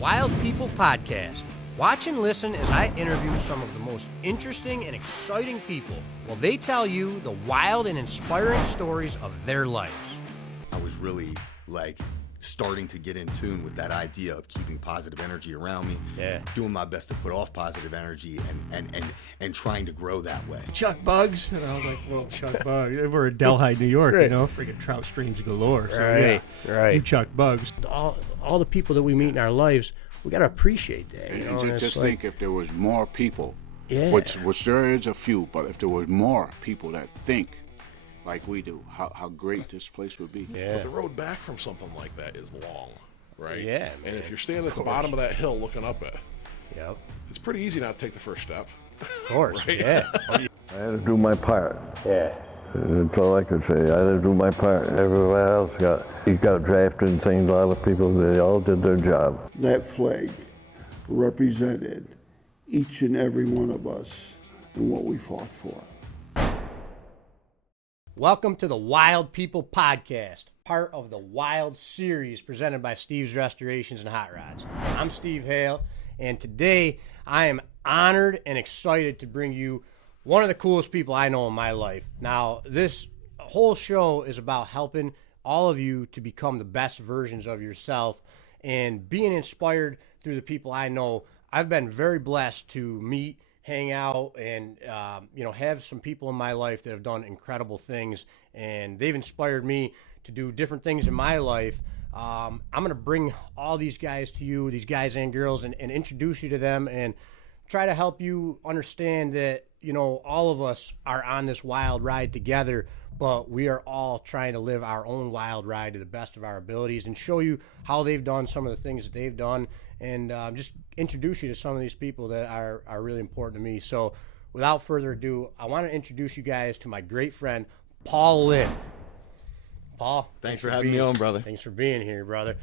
Wild People Podcast. Watch and listen as I interview some of the most interesting and exciting people while they tell you the wild and inspiring stories of their lives. I was really starting to get in tune with that idea of keeping positive energy around me, doing my best to put off positive energy and trying to grow that way. Chuck bugs. And I was like, well, Chuck bugs. We're in Delhi, New York, Right. you know, freaking trout streams galore. So, Right. You Chuck bugs. All the people that we meet in our lives, we got to appreciate that. You know? And just think if there was more people, Yeah. which there is a few, but if there was more people that think like we do, how great this place would be. Yeah. But the road back from something like that is long, right? Yeah, And man. if you're standing at the bottom of that hill looking up it, Yep. it's pretty easy not to take the first step. Of course. Right. Yeah. I had to do my part. Yeah. That's all I could say. I had to do my part. Everybody else got drafted and things. A lot of people, they all did their job. That flag represented each and every one of us and what we fought for. Welcome to the Wild People Podcast, part of the Wild series presented by Steve's Restorations and Hot Rods. I'm Steve Hale, and today I am honored and excited to bring you one of the coolest people I know in my life. Now, this whole show is about helping all of you to become the best versions of yourself and being inspired through the people I know. I've been very blessed to meet, hang out, and have some people in my life that have done incredible things, and they've inspired me to do different things in my life. I'm going to bring all these guys to you, these guys and girls, and introduce you to them and try to help you understand that, you know, all of us are on this wild ride together, but we are all trying to live our own wild ride to the best of our abilities and show you how they've done some of the things that they've done, and just introduce you to some of these people that are really important to me. So without further ado, I want to introduce you guys to my great friend, Paul Linn. Paul. Thanks for having me on, brother. Thanks for being here, brother.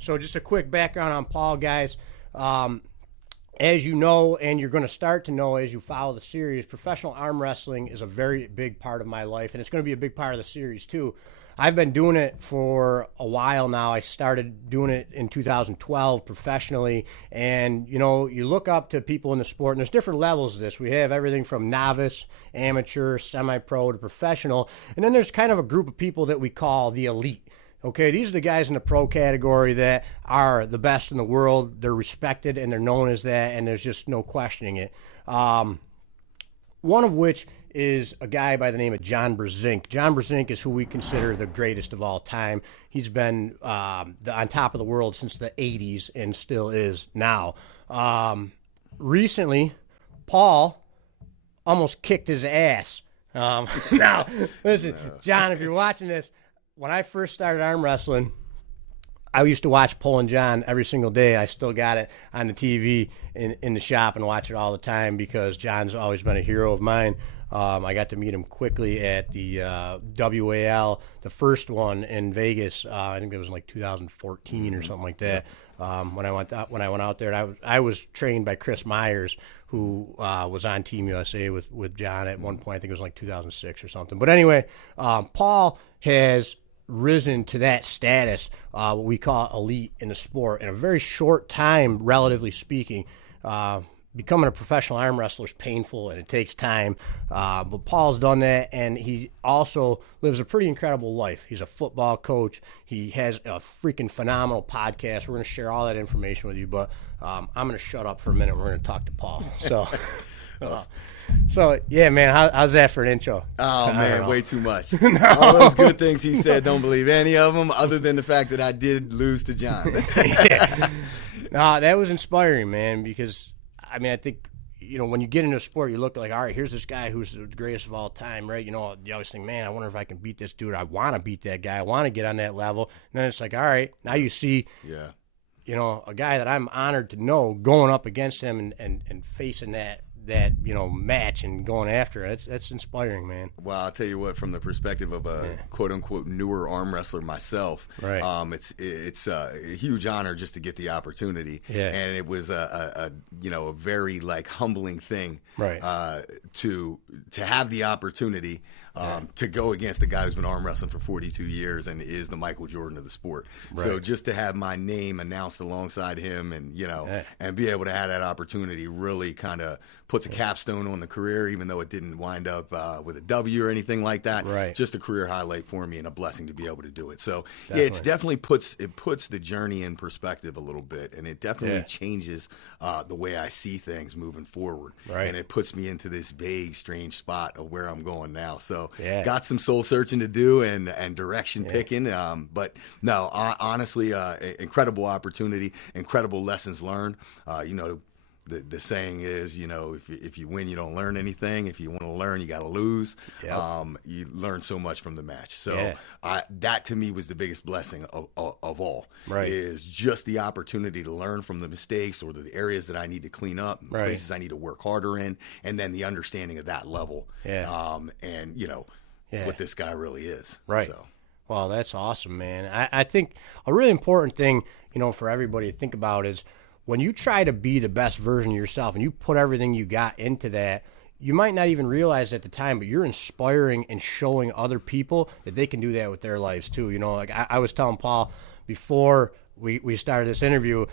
So just a quick background on Paul, guys. As you know, and you're going to start to know as you follow the series, professional arm wrestling is a very big part of my life, and it's going to be a big part of the series too. I've been doing it for a while now. I started doing it in 2012 professionally, and you know, you look up to people in the sport, and there's different levels of this. We have everything from novice, amateur, semi-pro to professional, and then there's kind of a group of people that we call the elite. Okay, these are the guys in the pro category that are the best in the world. They're respected and they're known as that, and there's just no questioning it. One of which is a guy by the name of John Brzenk. John Brzenk is who we consider the greatest of all time. He's been on top of the world since the 80s and still is now. Recently, Paul almost kicked his ass. Now, listen, John, if you're watching this, when I first started arm wrestling, I used to watch Pulling John every single day. I still got it on the TV in the shop and watch it all the time because John's always been a hero of mine. I got to meet him quickly at the WAL, the first one in Vegas. I think it was in like 2014 or something like that. When I went out there, and I was trained by Chris Myers, who was on Team USA with John at one point. I think it was like 2006 or something. But anyway, Paul has risen to that status, what we call elite in the sport, in a very short time, relatively speaking. Becoming a professional arm wrestler is painful and it takes time, but Paul's done that, and he also lives a pretty incredible life. He's a football coach. He has a freaking phenomenal podcast. We're going to share all that information with you, but I'm going to shut up for a minute. We're going to talk to Paul. So yeah, man, how's that for an intro? Oh, man, way too much. All those good things he said, don't believe any of them other than the fact that I did lose to John. Yeah. No, that was inspiring, man, because, I mean, I think, you know, when you get into a sport, you look like, all right, here's this guy who's the greatest of all time, right? You know, you always think, man, I wonder if I can beat this dude. I want to beat that guy. I want to get on that level. And then it's like, all right, now you see, you know, a guy that I'm honored to know going up against him and facing that you know, match and going after it. That's inspiring, man. Well, I'll tell you what, from the perspective of a quote-unquote newer arm wrestler myself, right. It's a huge honor just to get the opportunity. Yeah. And it was a very, like, humbling thing, right. to have the opportunity to go against a guy who's been arm wrestling for 42 years and is the Michael Jordan of the sport. Right. So just to have my name announced alongside him and, and be able to have that opportunity really kind of puts a capstone on the career, even though it didn't wind up with a W or anything like that. Right. Just a career highlight for me and a blessing to be able to do it. So yeah, it's definitely puts the journey in perspective a little bit, and it definitely changes the way I see things moving forward. Right. And it puts me into this vague, strange spot of where I'm going now. So Yeah. got some soul searching to do and direction picking. But no, honestly, incredible opportunity, incredible lessons learned. The saying is, if you win, you don't learn anything. If you want to learn, you got to lose. Yep. You learn so much from the match. So that to me was the biggest blessing of all. Right. Is just the opportunity to learn from the mistakes or the areas that I need to clean up, Right. places I need to work harder in, and then the understanding of that level. Yeah. What this guy really is. Right. So. Well, that's awesome, man. I think a really important thing, for everybody to think about is when you try to be the best version of yourself and you put everything you got into that, you might not even realize at the time, but you're inspiring and showing other people that they can do that with their lives too. Like I was telling Paul before we started this interview,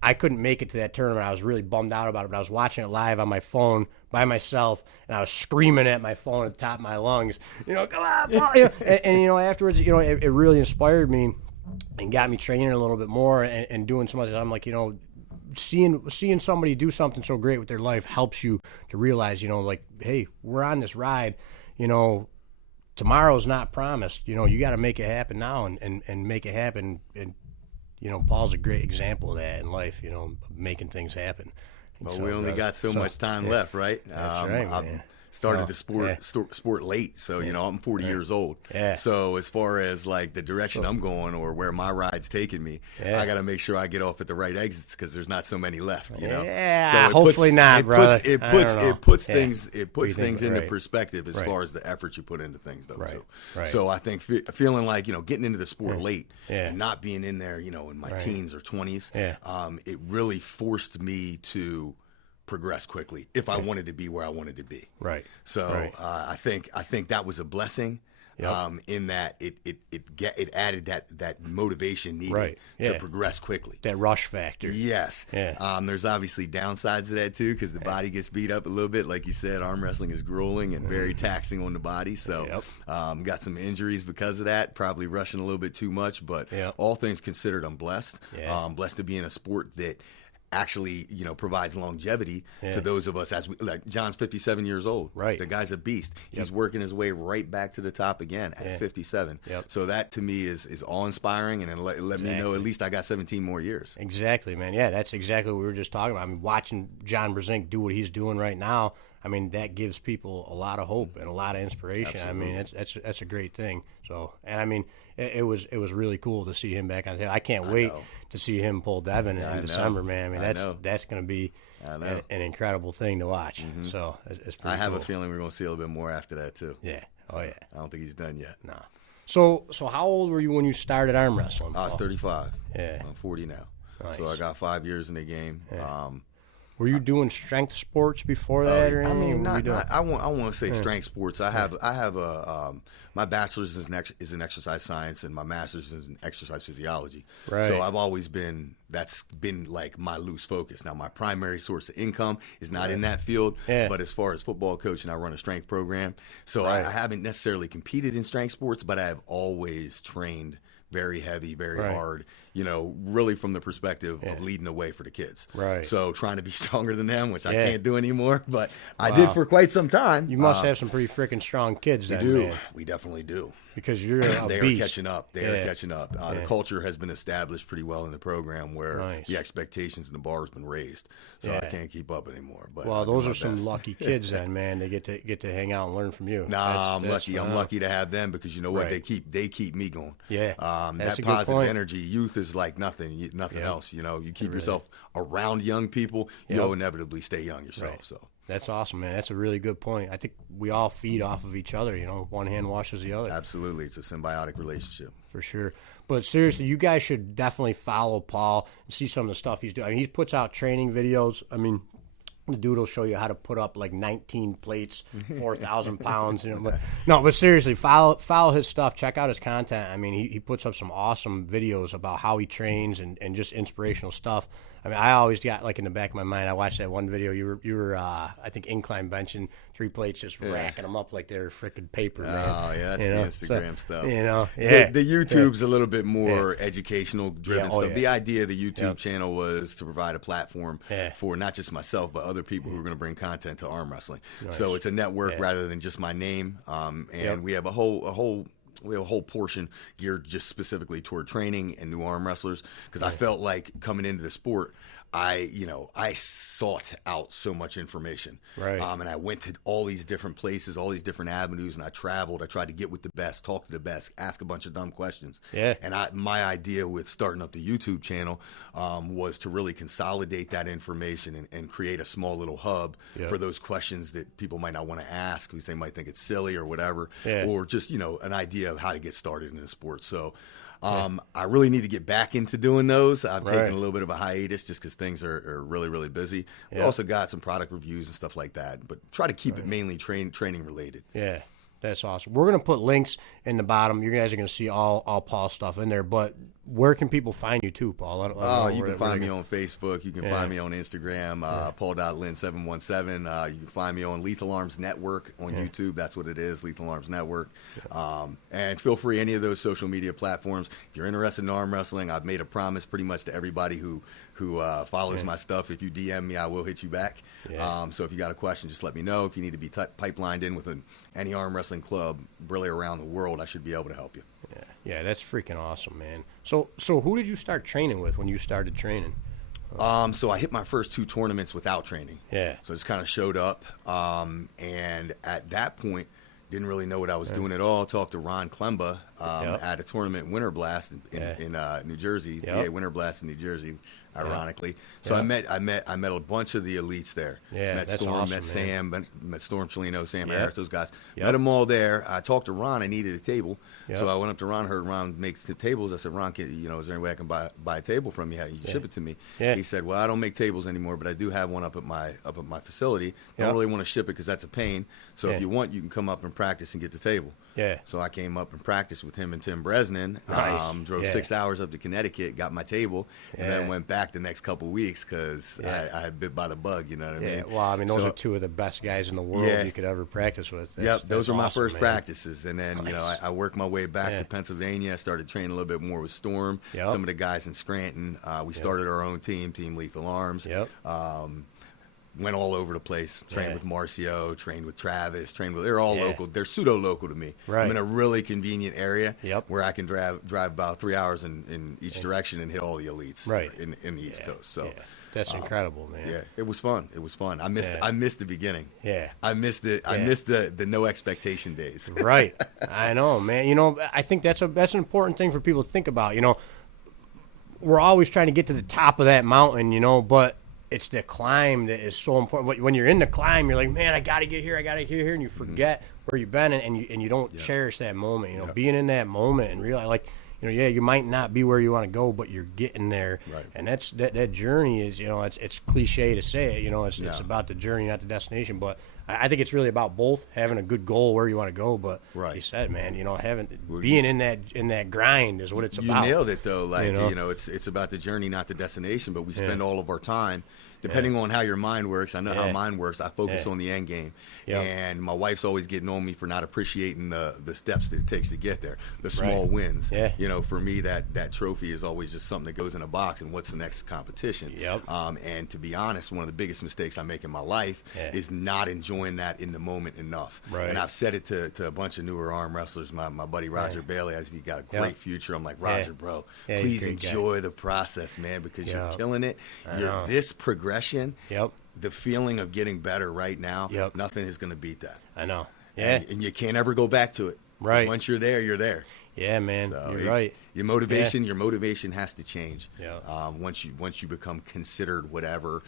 I couldn't make it to that tournament. I was really bummed out about it, but I was watching it live on my phone by myself, and I was screaming at my phone at the top of my lungs, come on, Paul. And afterwards, it really inspired me and got me training a little bit more and doing some other. I'm like, seeing somebody do something so great with their life helps you to realize, like, hey, we're on this ride, tomorrow's not promised. You got to make it happen now and make it happen. And Paul's a great example of that in life, making things happen. And Well, we only got so much time left, right? That's right, man. Started the sport late, so I'm 40 years old. Yeah. So as far as like the direction I'm going or where my ride's taking me, I got to make sure I get off at the right exits because there's not so many left. Yeah, so hopefully not, brother. It puts things into perspective as far as the effort you put into things, though. Right. Too. Right. So I think feeling like getting into the sport late Yeah. and not being in there, in my teens or 20s, it really forced me to progress quickly if I wanted to be where I wanted to be. Right. So Right. I think that was a blessing. In that it added that motivation needed to progress quickly. That rush factor. Yes. Yeah. There's obviously downsides to that too because the body gets beat up a little bit. Like you said, arm wrestling is grueling and very taxing on the body. So got some injuries because of that, probably rushing a little bit too much. But all things considered, I'm blessed. Blessed to be in a sport that actually, provides longevity to those of us like John's 57 years old. Right. The guy's a beast. He's working his way right back to the top again at 57. Yep. So that to me is awe-inspiring and it let me know at least I got 17 more years. Exactly, man. Yeah, that's exactly what we were just talking about. I mean, watching John Brzenk do what he's doing right now, I mean, that gives people a lot of hope and a lot of inspiration. Absolutely. I mean, that's a great thing. So, and I mean, it was really cool to see him back on the table. I can't wait to see him pull Devin in December, man. I mean, that's going to be an incredible thing to watch. Mm-hmm. So, it's pretty I have cool. a feeling we're going to see a little bit more after that too. Yeah. Oh yeah. I don't think he's done yet. No. So how old were you when you started arm wrestling, Paul? I was 35. Yeah. I'm 40 now. Nice. So I got 5 years in the game. Yeah. Were you doing strength sports before that, or anything? I mean, I want to say strength sports. I have a my bachelor's is in exercise science and my master's is in exercise physiology. Right. So I've always that's been like my loose focus. Now my primary source of income is not in that field, but as far as football coaching, I run a strength program. So I haven't necessarily competed in strength sports, but I have always trained very heavy, very hard, really from the perspective of leading the way for the kids. Right. So trying to be stronger than them, which I can't do anymore, but I did for quite some time. You must have some pretty freaking strong kids then, We do. man. We definitely do. Because you're a They beast. are catching up. They are catching up. The culture has been established pretty well in the program where the expectations and the bar has been raised. So I can't keep up anymore. But well, those are some lucky kids then, man. They get to hang out and learn from you. Nah, I'm lucky. I'm lucky to have them because you know what? Right. They keep me going. Yeah. That's that a good positive point. energy. Youth is like nothing else. You keep yourself around young people, you'll inevitably stay young yourself. Right. So. That's awesome, man. That's a really good point. I think we all feed off of each other. One hand washes the other. Absolutely. It's a symbiotic relationship. For sure. But seriously, you guys should definitely follow Paul and see some of the stuff he's doing. I mean, he puts out training videos. I mean, the dude will show you how to put up like 19 plates, 4,000 pounds. You know, but seriously, follow his stuff. Check out his content. I mean, he puts up some awesome videos about how he trains and just inspirational stuff. I mean, I always got like in the back of my mind. I watched that one video. You were I think incline benching 3 plates, just racking them up like they're freaking paper. Man. Oh yeah, that's the Instagram stuff. You know, yeah. The YouTube's a little bit more educational driven stuff. Yeah. The idea of the YouTube channel was to provide a platform Yeah. for not just myself but other people who are going to bring content to arm wrestling. So it's a network rather than just my name. And we have a whole portion geared just specifically toward training and new arm wrestlers, because I felt like coming into the sport, I sought out so much information. Right. And I went to all these different places, all these different avenues, and I traveled. I tried to get with the best, talk to the best, ask a bunch of dumb questions. Yeah. And my idea with starting up the YouTube channel was to really consolidate that information and create a small little hub for those questions that people might not want to ask because they might think it's silly or whatever, or just, an idea of how to get started in the sport. So I really need to get back into doing those. I've taken a little bit of a hiatus just because things are really, really busy. We also got some product reviews and stuff like that, but try to keep it mainly training related. Yeah, that's awesome. We're going to put links in the bottom. You guys are going to see all Paul's stuff in there, but where can people find you too, Paul? You can find me on Facebook. You can find me on Instagram, Paul.Linn717. You can find me on Lethal Arms Network on YouTube. That's what it is, Lethal Arms Network. And feel free, any of those social media platforms. If you're interested in arm wrestling, I've made a promise pretty much to everybody who follows my stuff. If you DM me, I will hit you back. So if you got a question, just let me know. If you need to be pipelined in with any arm wrestling club really around the world, I should be able to help you. Yeah, that's freaking awesome, man. So who did you start training with when you started training? So I hit my first 2 tournaments without training. Yeah. So I just kind of showed up, and at that point, didn't really know what I was doing at all. Talked to Ron Klemba at a tournament, Winter Blast in New Jersey, PA Winter Blast in New Jersey, ironically. So I met a bunch of the elites there. Yeah, met that's Storm, awesome, met man. Sam, met Storm Chelino, Sam Harris, those guys. Met them all there. I talked to Ron. I needed a table, so I went up to Ron. Heard Ron makes the tables. I said, Ron, is there any way I can buy a table from you? You can ship it to me. Yeah. He said, well, I don't make tables anymore, but I do have one up at my facility. I don't really want to ship it because that's a pain. So if you want, you can come up and practice and get the table. Yeah. So I came up and practiced with him and Tim Bresnan. Nice. Drove 6 hours up to Connecticut, got my table, and then went back the next couple of weeks because I had bit by the bug. You know what I mean? Well, I mean, those are 2 of the best guys in the world you could ever practice with. Those were my first man. practices, and then I worked my way back to Pennsylvania. I started training a little bit more with Storm. Some of the guys in Scranton. We started our own team Lethal Arms. Went all over the place. Trained with Marcio, trained with Travis, they're all local. They're pseudo-local to me. Right. I'm in a really convenient area where I can drive about 3 hours in each direction and hit all the elites in the East Coast. So that's incredible, man. Yeah, it was fun. I missed the beginning. Yeah. I missed the no expectation days. Right. I know, man. I think that's an important thing for people to think about. We're always trying to get to the top of that mountain, but it's the climb that is so important. When you're in the climb, you're like, man, I got to get here, and you forget where you've been, and you don't cherish that moment. Being in that moment and realize, you might not be where you want to go, but you're getting there. Right. And that's that journey is, it's cliche to say it. It's about the journey, not the destination. But I think it's really about both having a good goal where you want to go. But like you said, man, being in that grind is what it's about. You nailed it though. It's about the journey, not the destination. But we spend all of our time. Depending on how your mind works, I know how mine works. I focus on the end game, and my wife's always getting on me for not appreciating the steps that it takes to get there, the small wins. For me, that trophy is always just something that goes in a box. And what's the next competition? And to be honest, one of the biggest mistakes I make in my life is not enjoying that in the moment enough. And I've said it to a bunch of newer arm wrestlers. My buddy Roger Bailey, he got a great future. I'm like, Roger, bro, please enjoy the process, man, because you're killing it. You're this progression. The feeling of getting better right now, nothing is going to beat that. I know. And you can't ever go back to it. Right. Once you're there, you're there. Yeah, man. So you're right. Your motivation has to change. Once you become considered whatever,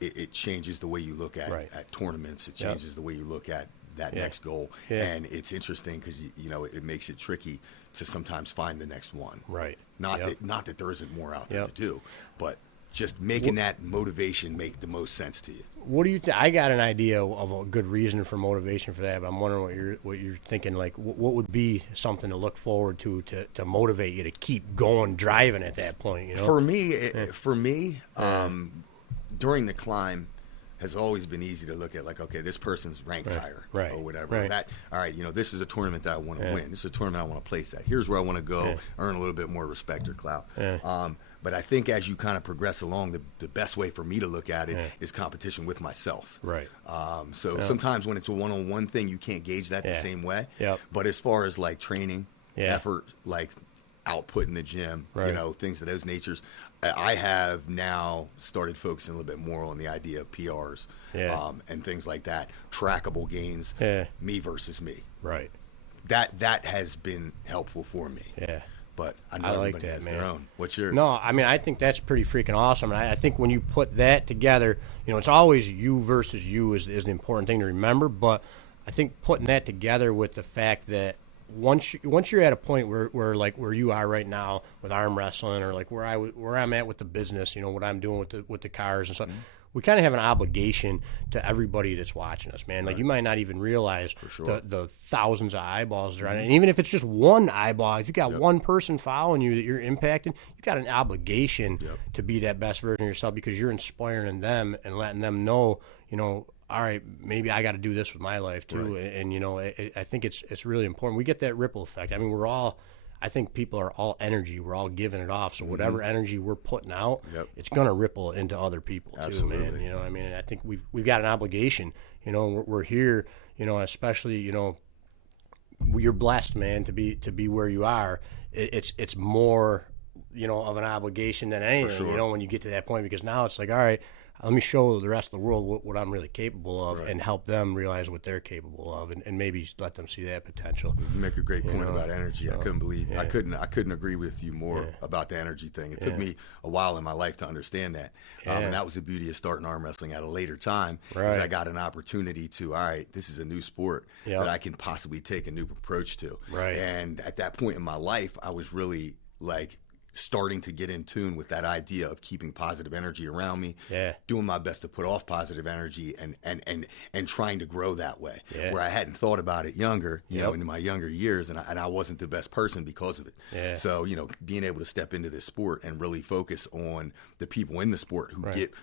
it changes the way you look at tournaments. It changes the way you look at that next goal. And it's interesting because it makes it tricky to sometimes find the next one. Right. Not that there isn't more out there to do, but just making that motivation make the most sense to you. What do you I got an idea of a good reason for motivation for that, but I'm wondering what you're thinking. Like, what would be something to look forward to motivate you to keep going, driving at that point? You know, For me, during the climb, has always been easy to look at, like, okay, this person's ranked higher or whatever. Right. That, all right, this is a tournament that I want to win. This is a tournament I want to place at. Here's where I want to go, earn a little bit more respect or clout. But I think as you kind of progress along, the best way for me to look at it is competition with myself. Right. So sometimes when it's a one-on-one thing, you can't gauge that the same way. Yep. But as far as like training, effort, like output in the gym, things of those natures, I have now started focusing a little bit more on the idea of PRs and things like that, trackable gains, me versus me. Right. That has been helpful for me. Yeah. But I know like everybody that, has man. their own. What's yours? No, I mean, I think that's pretty freaking awesome. And I think when you put that together, it's always you versus you is the important thing to remember. But I think putting that together with the fact that once you're at a point where you are right now with arm wrestling, or like where I'm at with the business, what I'm doing with the cars and stuff, we kind of have an obligation to everybody that's watching us, man. Like, you might not even realize the thousands of eyeballs that are on it. And even if it's just one eyeball, if you got one person following you that you're impacting, you got an obligation to be that best version of yourself, because you're inspiring them and letting them know, all right, maybe I got to do this with my life too. And I think it's really important. We get that ripple effect. I mean, I think people are all energy. We're all giving it off. So whatever energy we're putting out, it's going to ripple into other people too, man. I mean, I think we've got an obligation. We're here, especially, you're blessed, man, to be where you are. It's more, of an obligation than anything, when you get to that point, because now it's like, all right, let me show the rest of the world what I'm really capable of, and help them realize what they're capable of, and maybe let them see that potential. You make a great point about energy. I couldn't believe I couldn't agree with you more about the energy thing. It took me a while in my life to understand that, and that was the beauty of starting arm wrestling at a later time. Is I got an opportunity to, all right, this is a new sport that I can possibly take a new approach to. And at that point in my life, I was really like starting to get in tune with that idea of keeping positive energy around me, doing my best to put off positive energy, and trying to grow that way, where I hadn't thought about it younger, in my younger years, and I wasn't the best person because of it. So, being able to step into this sport and really focus on the people in the sport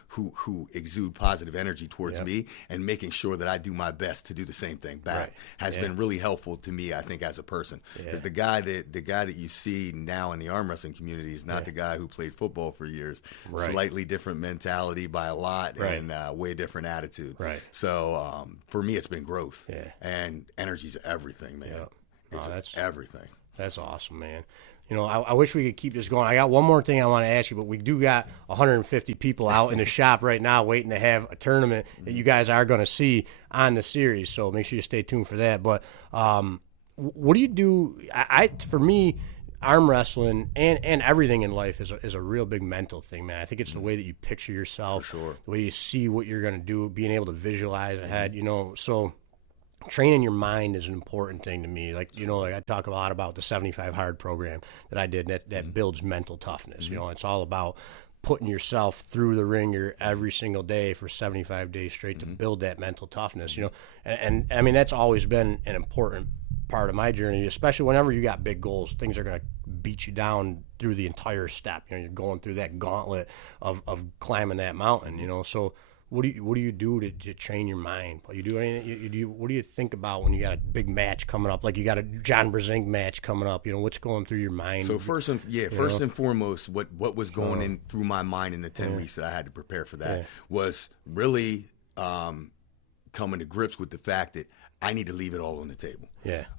who exude positive energy towards me, and making sure that I do my best to do the same thing back has been really helpful to me, I think, as a person. Because the guy that you see now in the arm wrestling community is not the guy who played football for years. Slightly different mentality by a lot, and way different attitude. So for me, it's been growth, and energy's everything, man. It's everything. That's awesome, man. I wish we could keep this going. I got one more thing I want to ask you, but we do got 150 people out in the shop right now waiting to have a tournament that you guys are going to see on the series. So make sure you stay tuned for that. But what do you do? For me, arm wrestling and everything in life is a real big mental thing, man. I think it's the way that you picture yourself, the way you see what you're going to do, being able to visualize ahead, so training your mind is an important thing to me. Like, I talk a lot about the 75 hard program that I did that builds mental toughness. It's all about putting yourself through the ringer every single day for 75 days straight to build that mental toughness, and I mean, that's always been an important part of my journey, especially whenever you got big goals. Things are going to beat you down through the entire step. You're going through that gauntlet of climbing that mountain, so what do you do to train your mind? You do anything? What do you think about when you got a big match coming up? Like, you got a John Brzenk match coming up. What's going through your mind? So first and foremost, what was going in through my mind in the 10 weeks that I had to prepare for that was really coming to grips with the fact that I need to leave it all on the table.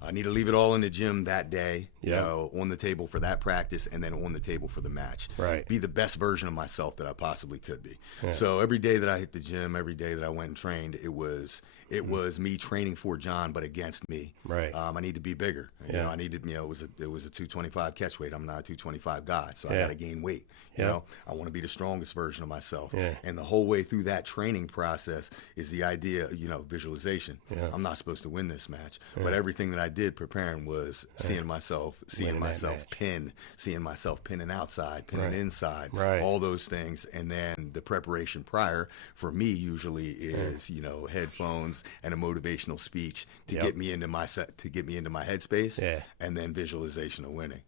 I need to leave it all in the gym that day, on the table for that practice, and then on the table for the match. Be the best version of myself that I possibly could be. So every day that I hit the gym, every day that I went and trained, it was me training for John, but against me. I need to be bigger. I needed, it was a 225 catch weight. I'm not a 225 guy, so I got to gain weight. I want to be the strongest version of myself. And the whole way through that training process is the idea, visualization. I'm not supposed supposed to win this match. But everything that I did preparing was seeing myself pin, seeing myself pinning outside, pinning inside, all those things. And then the preparation prior for me usually is, you know, headphones and a motivational speech to get me into my headspace, and then visualization of winning.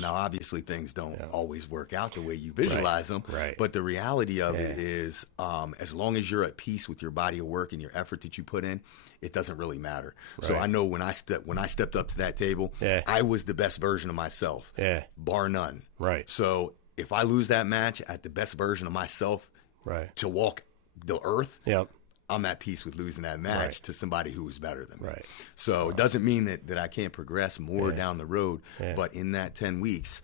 Now, obviously, things don't always work out the way you visualize them, but the reality of it is, as long as you're at peace with your body of work and your effort that you put in, it doesn't really matter. So I know when I stepped up to that table, I was the best version of myself, bar none. So if I lose that match at the best version of myself to walk the earth, I'm at peace with losing that match to somebody who was better than me. So it doesn't mean that I can't progress more down the road, but in that 10 weeks,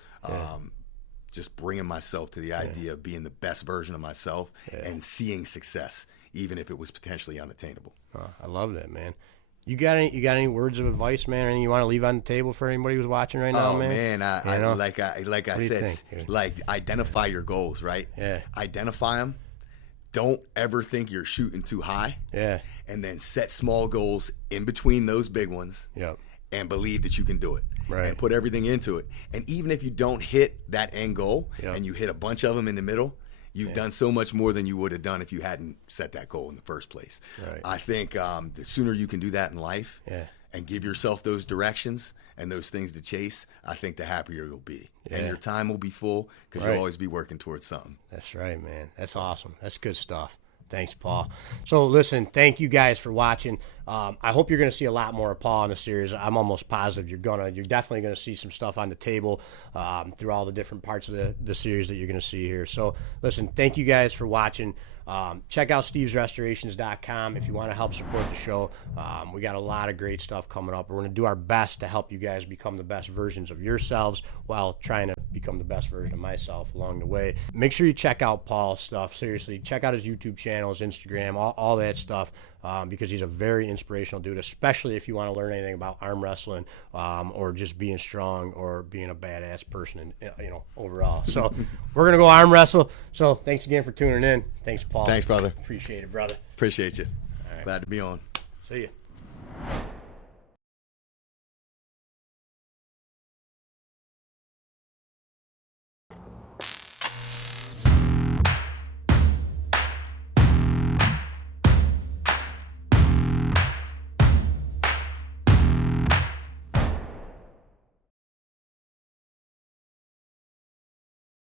just bringing myself to the idea of being the best version of myself and seeing success, even if it was potentially unattainable. I love that, man. You got any words of advice, man? Anything you want to leave on the table for anybody who's watching right now, man? Like I said, like identify your goals, right? Identify them. Don't ever think you're shooting too high. And then set small goals in between those big ones. And believe that you can do it. And put everything into it. And even if you don't hit that end goal and you hit a bunch of them in the middle, you've done so much more than you would have done if you hadn't set that goal in the first place. I think the sooner you can do that in life and give yourself those directions and those things to chase, I think the happier you'll be. And your time will be full because you'll always be working towards something. That's right, man. That's awesome. That's good stuff. Thanks, Paul. So, listen, thank you guys for watching. I hope you're going to see a lot more of Paul in the series. I'm almost positive you're definitely going to see some stuff on the table through all the different parts of the series that you're going to see here. So, listen, thank you guys for watching. Check out stevesrestorations.com if you want to help support the show. We got a lot of great stuff coming up. We're going to do our best to help you guys become the best versions of yourselves while trying to become the best version of myself along the way. Make sure you check out Paul's stuff. Seriously, check out his YouTube channel, his Instagram, all that stuff, because he's a very inspirational dude, especially if you want to learn anything about arm wrestling or just being strong or being a badass person, overall. So we're going to go arm wrestle. So thanks again for tuning in. Thanks, Paul. Thanks, brother. Appreciate it, brother. Appreciate you. Glad to be on. See ya.